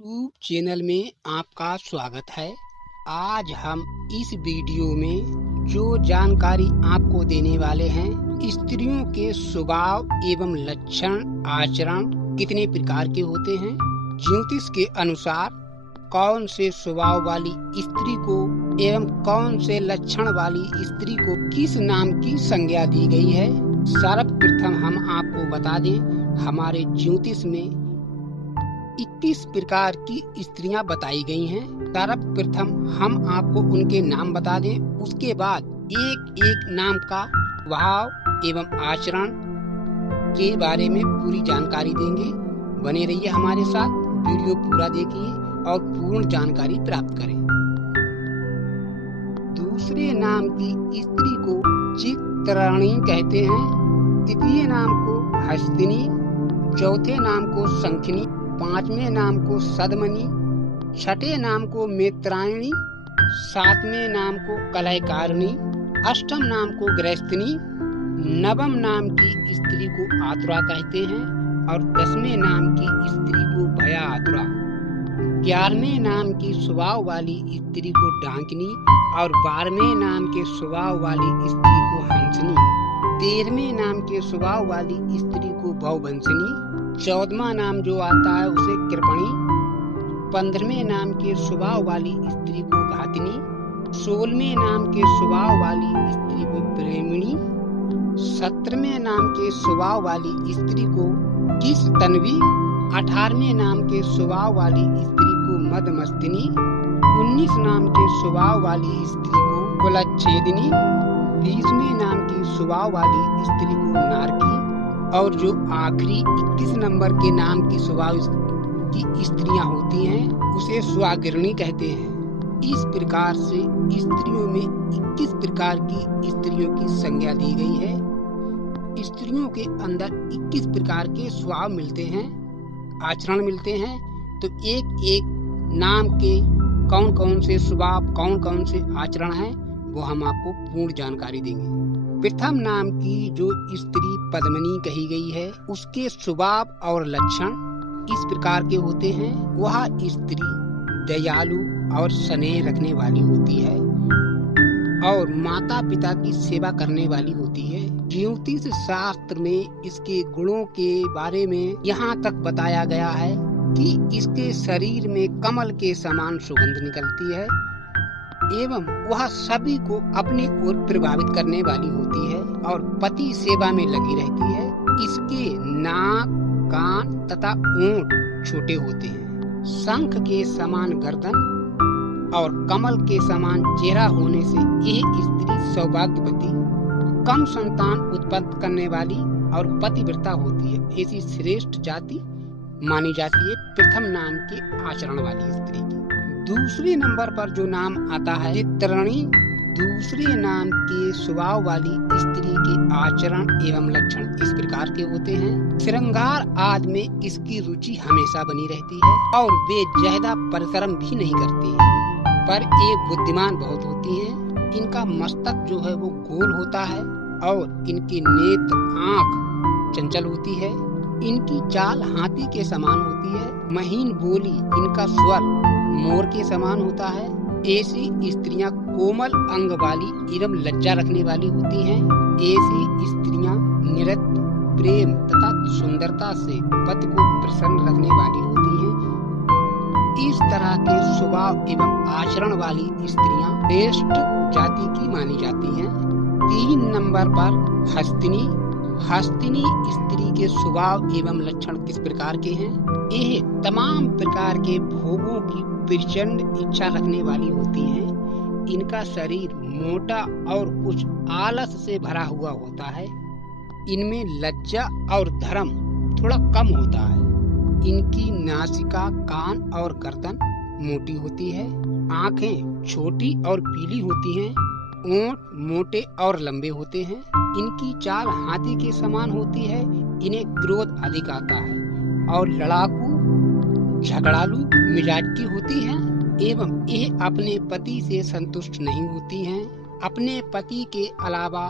YouTube channel में आपका स्वागत है। आज हम इस वीडियो में जो जानकारी आपको देने वाले हैं, स्त्रियों के स्वभाव एवं लक्षण आचरण कितने प्रकार के होते हैं, ज्योतिष के अनुसार कौन से स्वभाव वाली स्त्री को एवं कौन से लक्षण वाली स्त्री को किस नाम की संज्ञा दी गई है। सर्वप्रथम हम आपको बता दें, हमारे ज्योतिष में 21 प्रकार की स्त्रियां बताई गई हैं। सर्वप्रथम हम आपको उनके नाम बता दें, उसके बाद एक एक नाम का भाव एवं आचरण के बारे में पूरी जानकारी देंगे। बने रहिए हमारे साथ, वीडियो पूरा देखिए और पूर्ण जानकारी प्राप्त करें। दूसरे नाम की स्त्री को चित्राणी कहते हैं, तृतीय नाम को हस्तिनी, चौथे नाम को शंखिनी, पांचवें नाम को सदमनी, छठे नाम को मित्रायणी, सातवें नाम को कलहकारिणी, अष्टम नाम को गृहस्थिनी, नवम नाम की स्त्री को आतुरा कहते हैं और 10वें नाम की स्त्री को भया आतुरा, 11वें नाम की स्वभाव वाली स्त्री को डांकनी और 12वें नाम के स्वभाव वाली स्त्री को हंसनी, 13वें नाम के स्वभाव वाली स्त्री को भवभंसिनी, 14वां नाम जो आता है उसे कृपणी, 15वें नाम के स्वभाव वाली स्त्री को घातिनी, 16वें नाम के स्वभाव वाली स्त्री को प्रेमिणी, 17वें नाम के स्वभाव वाली स्त्री को किस तन्वी, 18वें नाम के स्वभाव वाली स्त्री को मदमस्तिनी, 19 नाम के स्वभाव वाली स्त्री को कुलच्छेदिनी, 20वें नाम की स्वभाव वाली स्त्री को नारकी और जो आखिरी 21 नंबर के नाम की स्वभाव की स्त्रियां होती हैं उसे स्वागिरणी कहते हैं। इस प्रकार से स्त्रियों में 21 प्रकार की स्त्रियों की संज्ञा दी गई है। स्त्रियों के अंदर 21 प्रकार के स्वभाव मिलते हैं, आचरण मिलते हैं। तो एक एक नाम के कौन कौन से स्वभाव, कौन कौन से आचरण हैं, वो हम आपको पूर्ण जानकारी देंगे। प्रथम नाम की जो स्त्री पद्मिनी कही गई है, उसके स्वभाव और लक्षण इस प्रकार के होते हैं। वह स्त्री दयालु और स्नेह रखने वाली होती है और माता पिता की सेवा करने वाली होती है। ज्योतिष शास्त्र में इसके गुणों के बारे में यहाँ तक बताया गया है कि इसके शरीर में कमल के समान सुगंध निकलती है एवं वह सभी को अपनी ओर प्रभावित करने वाली होती है और पति सेवा में लगी रहती है। इसके नाक, कान तथा ओंठ छोटे होते हैं। शंख के समान गर्दन और कमल के समान चेहरा होने से यह स्त्री सौभाग्यवती, कम संतान उत्पन्न करने वाली और पतिव्रता होती है। ऐसी श्रेष्ठ जाति मानी जाती है प्रथम नाम के आचरण वाली स्त्री की। दूसरे नंबर पर जो नाम आता है चित्राणी, दूसरे नाम के स्वभाव वाली स्त्री के आचरण एवं लक्षण इस प्रकार के होते हैं। श्रृंगार आदि में इसकी रुचि हमेशा बनी रहती है और वे ज्यादा परिश्रम भी नहीं करती हैं, पर ये बुद्धिमान बहुत होती हैं। इनका मस्तक जो है वो गोल होता है और इनके नेत्र, आँख चंचल होती है। इनकी चाल हाथी के समान होती है। महीन बोली, इनका स्वर मोर के समान होता है। ऐसी स्त्रियां कोमल अंग वाली एवं लज्जा रखने वाली होती हैं। ऐसी स्त्रियां नृत्य, प्रेम तथा सुंदरता से पति को प्रसन्न रखने वाली होती हैं। इस तरह के स्वभाव एवं आचरण वाली स्त्रियां श्रेष्ठ जाति की मानी जाती हैं। 3 नंबर पर हस्तिनी। हस्तिनी स्त्री के स्वभाव एवं लक्षण किस प्रकार के हैं? यह तमाम प्रकार के भोगों की प्रचंड इच्छा रखने वाली होती हैं। इनका शरीर मोटा और कुछ आलस से भरा हुआ होता है। इनमें लज्जा और धर्म थोड़ा कम होता है। इनकी नासिका, कान और गर्दन मोटी होती है। आंखें छोटी और पीली होती हैं। ओंठ मोटे और लंबे होते हैं। इनकी चाल हाथी के समान होती है। इन्हें क्रोध अधिक आता है और लड़ाकू, झगड़ालू मिजाज की होती हैं एवं यह अपने पति से संतुष्ट नहीं होती हैं। अपने पति के अलावा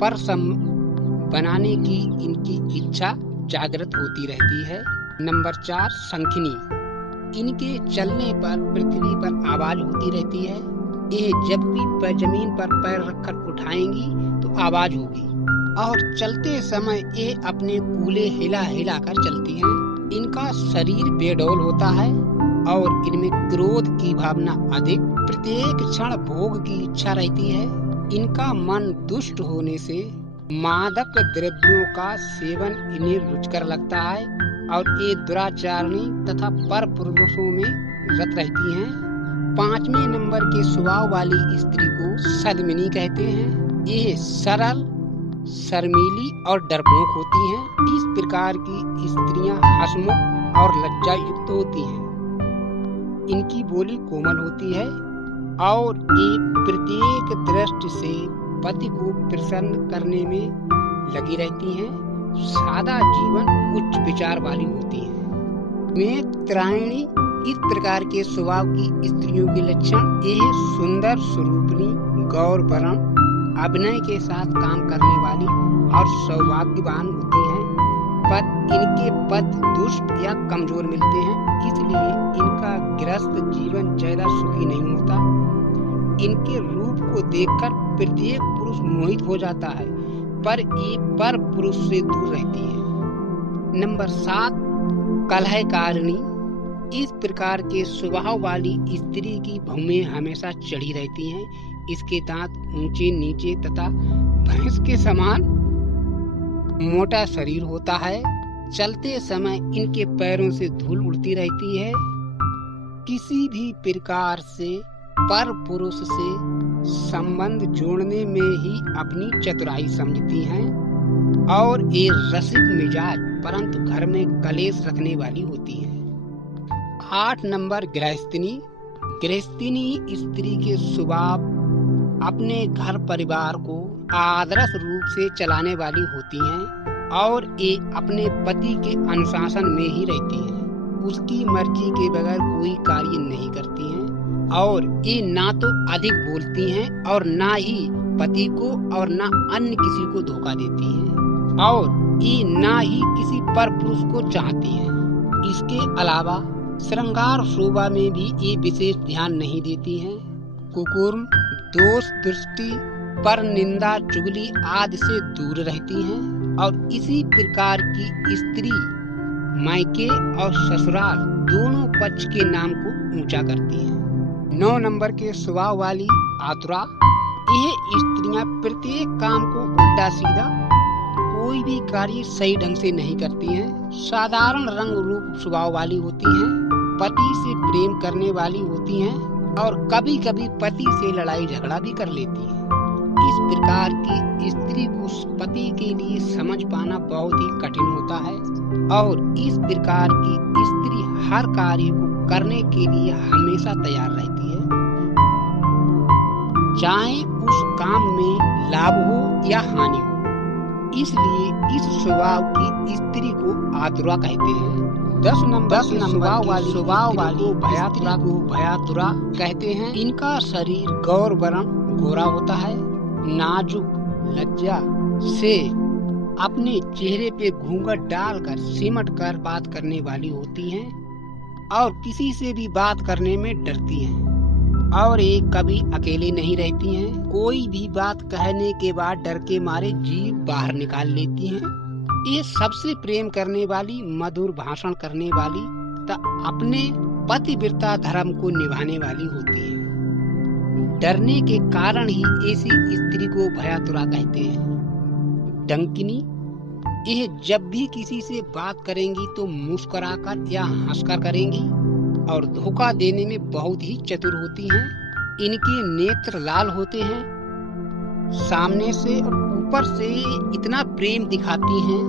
पर बनाने की इनकी इच्छा जागृत होती रहती है। नंबर 4 शंखिनी। इनके चलने पर पृथ्वी पर आवाज होती रहती है। ये जब भी जमीन पर पैर रखकर उठाएंगी तो आवाज होगी और चलते समय ये अपने कूले हिला हिला कर चलती हैं। इनका शरीर बेडौल होता है और इनमें क्रोध की भावना अधिक, प्रत्येक क्षण भोग की इच्छा रहती है। इनका मन दुष्ट होने से मादक द्रव्यों का सेवन इन्हें रुचिकर लगता है और ये दुराचारणी तथा पर पुरुषों में रत रहती हैं। 5वें नंबर के स्वभाव वाली स्त्री को सद्मिनी कहते हैं। ये सरल, शर्मीली और डरपोक होती हैं। इस प्रकार की स्त्रियां हंसमुख और लज्जा युक्त होती हैं। इनकी बोली कोमल होती है और ये प्रत्येक दृष्टि से पति को प्रसन्न करने में लगी रहती हैं। सादा जीवन, उच्च विचार वाली होती हैं। मैत्रायणी इस प्रकार के स्वभाव की स्त्रियों के लक्षण: ये सुंदर स्वरूपनी, गौर वर्ण, अभिनय के साथ काम करने वाली और सौभाग्यवान होती हैं। पर इनके पति दुष्ट या कमजोर मिलते हैं, इसलिए इनका गृहस्थ जीवन ज्यादा सुखी नहीं होता। इनके रूप को देखकर प्रत्येक पुरुष मोहित हो जाता है, पर ये पर पुरुष से दूर रहती है। नंबर 7 कलहकारिणी। इस प्रकार के स्वभाव वाली स्त्री की भौहें हमेशा चढ़ी रहती हैं। इसके दांत ऊंचे नीचे तथा भैंस के समान मोटा शरीर होता है। चलते समय इनके पैरों से धूल उड़ती रहती है। किसी भी प्रकार से पर पुरुष से संबंध जोड़ने में ही अपनी चतुराई समझती हैं और ये रसिक मिजाज परंतु घर में कलेश रखने वाली होती हैं। 8 नंबर गृहस्थिनी। गृहस्थिनी स्त्री के स्वभाव अपने घर परिवार को आदर्श रूप से चलाने वाली होती हैं और ये अपने पति के अनुशासन में ही रहती हैं। उसकी मर्जी के बगैर कोई कार्य नहीं करती हैं और ये ना तो अधिक बोलती हैं और ना ही पति को और ना अन्य किसी को धोखा देती हैं और ये ना ही किसी पर पुरुष को चाहती हैं। इसके अलावा श्रृंगार शोभा में भी ये विशेष ध्यान नहीं देती हैं। कुकुर्म, दोष दृष्टि, पर निंदा, चुगली आदि से दूर रहती हैं और इसी प्रकार की स्त्री मायके और ससुराल दोनों पक्ष के नाम को ऊंचा करती हैं। 9 नंबर के स्वभाव वाली आतुरा। यह स्त्रियां प्रत्येक काम को उल्टा सीधा, कोई भी कार्य सही ढंग से नहीं करती हैं। साधारण रंग रूप स्वभाव वाली होती हैं। पति से प्रेम करने वाली होती हैं और कभी कभी पति से लड़ाई झगड़ा भी कर लेती हैं। इस प्रकार की स्त्री को पति के लिए समझ पाना बहुत ही कठिन होता है और इस प्रकार की स्त्री हर कार्य को करने के लिए हमेशा तैयार रहती है, चाहे उस काम में लाभ हो या हानि हो। इसलिए इस स्वभाव की स्त्री को आतुरा कहते हैं। 10 नंबर स्वभाव वाली भयातुरा कहते हैं। इनका शरीर गौर वर्ण गोरा होता है। नाजुक लज्जा से अपने चेहरे पे घूंघट डालकर सिमट कर बात करने वाली होती हैं और किसी से भी बात करने में डरती हैं और ये कभी अकेले नहीं रहती हैं। कोई भी बात कहने के बाद डर के मारे जीभ बाहर निकाल लेती हैं। ये सबसे प्रेम करने वाली, मधुर भाषण करने वाली तथा अपने पतिव्रता धर्म को निभाने वाली होती है। डरने के कारण ही ऐसी स्त्री को भयातुरा कहते हैं। डंकिनी। यह जब भी किसी से बात करेंगी तो मुस्कुराकर या हंसकर करेंगी और धोखा देने में बहुत ही चतुर होती हैं। इनके नेत्र लाल होते हैं। सामने से और ऊपर से इतना प्रेम दिखाती हैं,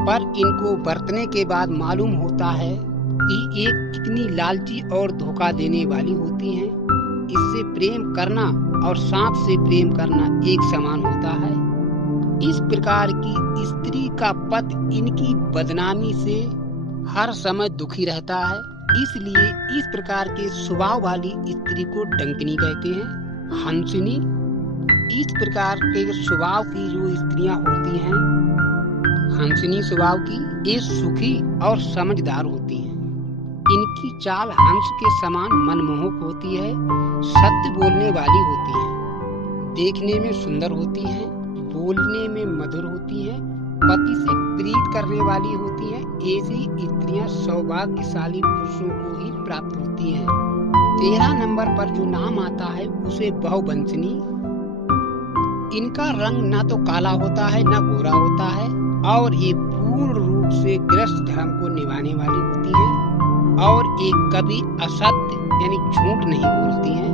पर इनको बरतने के बाद मालूम होता है कि ये कितनी लालची और धोखा देने वाली होती हैं। इससे प्रेम करना और सांप से प्रेम करना एक समान होता है। इस प्रकार की स्त्री का पति इनकी बदनामी से हर समय दुखी रहता है। इसलिए इस प्रकार के स्वभाव वाली स्त्री को डंकिनी कहते हैं। हंसिनी। इस प्रकार के स्वभाव की जो स्त्रियां होती हैं, हंसिनी स्वभाव की, ये सुखी और समझदार होती हैं। इनकी चाल हंस के समान मनमोहक होती है, सत्य बोलने वाली होती है, देखने में सुंदर होती है, बोलने में मधुर होती है, पति से प्रीत करने वाली होती है। ऐसी स्त्रियां सौभाग्यशाली पुरुषों को ही प्राप्त होती हैं। 13 नंबर पर जो नाम आता है उसे बहुवंशनी। इनका रंग ना तो काला होता है ना गोरा होता है और ये पूर्ण रूप से गृहस्थ धर्म को निभाने वाली होती है और एक कभी असत्य यानी झूठ नहीं बोलती है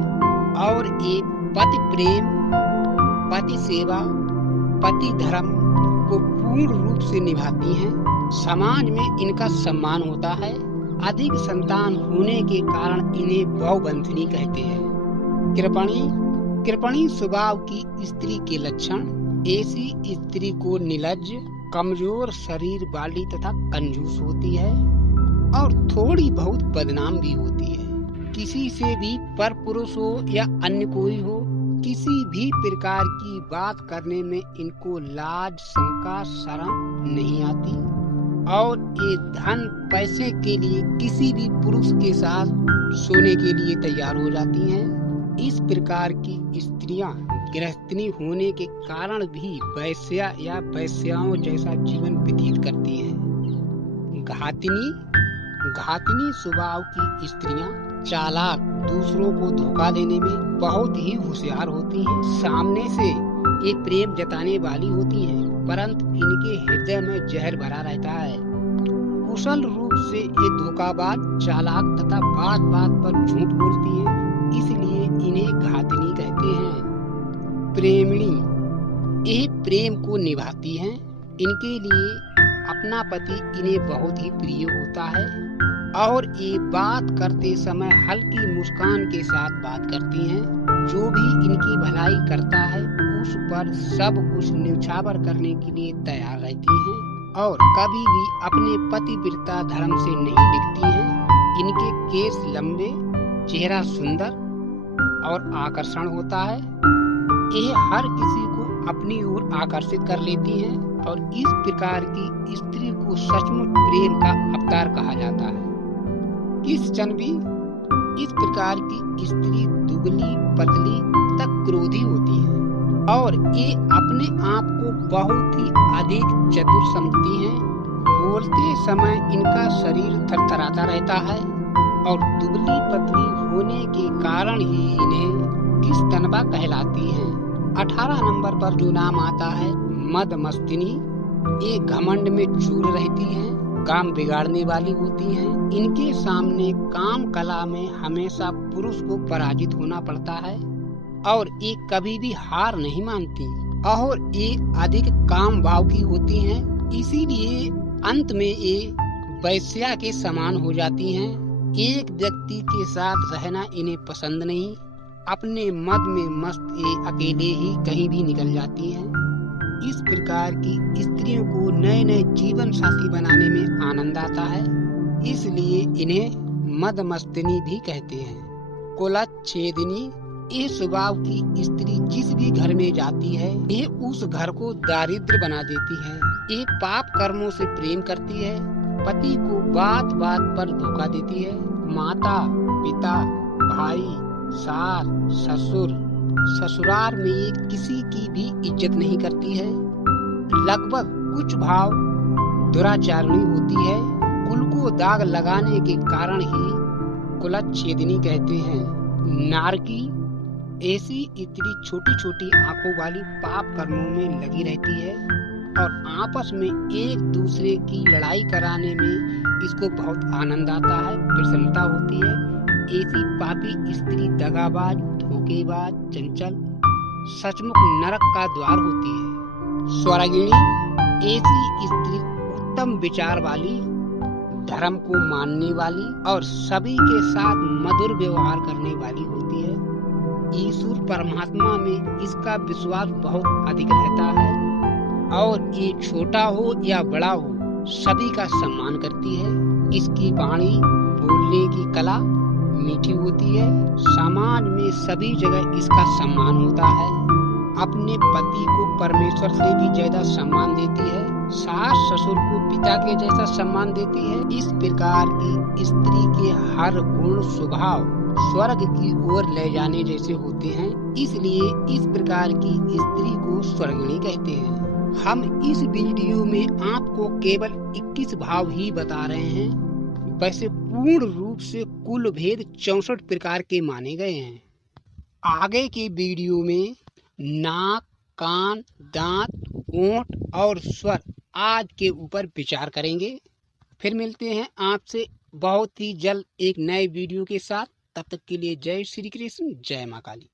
और एक पति प्रेम, पति सेवा, पति धर्म को पूर्ण रूप से निभाती हैं। समाज में इनका सम्मान होता है। अधिक संतान होने के कारण इन्हें बहुवंशनी कहते हैं। कृपणी स्वभाव की स्त्री के लक्षण। ऐसी स्त्री को निर्लज्ज, कमजोर शरीर वाली तथा कंजूस होती है और थोड़ी बहुत बदनाम भी होती है। किसी से भी पर पुरुष हो या अन्य कोई हो, किसी भी प्रकार की बात करने में इनको लाज, शंका, शर्म नहीं आती और ये धन पैसे के लिए किसी भी पुरुष के साथ सोने के लिए तैयार हो जाती हैं। इस प्रकार की स्त्रियां गृहस्थनी होने के कारण भी वैश्या या वैश्याओं जैसा जीवन व्यतीत करती हैं। घातिनी स्वभाव की स्त्रियां चालाक, दूसरों को धोखा देने में बहुत ही होशियार होती हैं। सामने से ये प्रेम जताने वाली होती हैं, परंतु इनके हृदय में जहर भरा रहता है। कुशल रूप से ये धोखाबाज, चालाक तथा बात बात पर झूठ बोलती हैं, इसलिए इन्हें घातिनी कहते हैं। प्रेमिणी, ये प्रेम को निभाती हैं। इनके लिए अपना पति इन्हें बहुत ही प्रिय होता है और ये बात करते समय हल्की मुस्कान के साथ बात करती हैं। जो भी इनकी भलाई करता है उस पर सब कुछ न्यौछावर करने के लिए तैयार रहती हैं और कभी भी अपने पतिव्रता धर्म से नहीं डिगती हैं। इनके केस लंबे, चेहरा सुंदर और आकर्षण होता है। ये हर किसी को अपनी ओर आकर्षित कर लेती हैं और इस प्रकार की स्त्री को सचमुच प्रेम का अवतार कहा जाता है। किस चनवी, इस प्रकार की स्त्री दुबली, पतली तक क्रोधी होती है और ये अपने आप को बहुत ही अधिक चतुर समझती हैं। बोलते समय इनका शरीर थरथराता रहता है और दुबली पतली होने के कारण ही इन्हें किस तनवा कहलाती हैं। 18 नंबर पर जो नाम आता है मदमस्तनी। ये घमंड में चूर रहती हैं, काम बिगाड़ने वाली होती हैं। इनके सामने काम कला में हमेशा पुरुष को पराजित होना पड़ता है और ये कभी भी हार नहीं मानती और ये अधिक काम भाव की होती हैं। इसीलिए अंत में ये वैश्या के समान हो जाती हैं। एक व्यक्ति के साथ रहना इन्हें पसंद नहीं। अपने मद में मस्त ये अकेले ही कहीं भी निकल जाती हैं। इस प्रकार की स्त्रियों को नए नए जीवन साथी बनाने में आनंद आता है, इसलिए इन्हें मदमस्तनी भी कहते हैं। कुलच्छेदिनी, ये स्वभाव की स्त्री जिस भी घर में जाती है ये उस घर को दारिद्र बना देती है। ये पाप कर्मों से प्रेम करती है, पति को बात बात पर धोखा देती है। माता, पिता, भाई, सास, ससुर, ससुराल में ये किसी की भी इज्जत नहीं करती है। लगभग कुछ भाव दुराचारणी होती है। कुल को दाग लगाने के कारण ही कुलच्छेदिनी कहते हैं। नारकी, ऐसी स्त्री छोटी छोटी आंखों वाली पाप कर्मों में लगी रहती है और आपस में एक दूसरे की लड़ाई कराने में इसको बहुत आनंद आता है, प्रसन्नता होती है। ऐसी पापी स्त्री दगाबाज, धोखेबाज, चंचल, सचमुच नरक का द्वार होती है। स्वर्गिणी, ऐसी स्त्री उत्तम विचार वाली, धर्म को मानने वाली और सभी के साथ मधुर व्यवहार करने वाली होती है। ईश्वर परमात्मा में इसका विश्वास बहुत अधिक रहता है और ये छोटा हो या बड़ा हो सभी का सम्मान करती है। इसकी वाणी, बोलने की कला मीठी होती है। समाज में सभी जगह इसका सम्मान होता है। अपने पति को परमेश्वर से भी ज्यादा सम्मान देती है। सास ससुर को पिता के जैसा सम्मान देती है। इस प्रकार की स्त्री के हर गुण स्वभाव स्वर्ग की ओर ले जाने जैसे होते हैं, इसलिए इस प्रकार की स्त्री को स्वर्गिणी कहते हैं। हम इस वीडियो में आपको केवल 21 भाव ही बता रहे हैं, वैसे पूर्ण रूप से कुल भेद 64 प्रकार के माने गए हैं। आगे के वीडियो में नाक, कान, दांत, ओंठ और स्वर आदि के ऊपर विचार करेंगे। फिर मिलते हैं आपसे बहुत ही जल्द एक नए वीडियो के साथ। तब तक के लिए जय श्री कृष्ण, जय मां काली।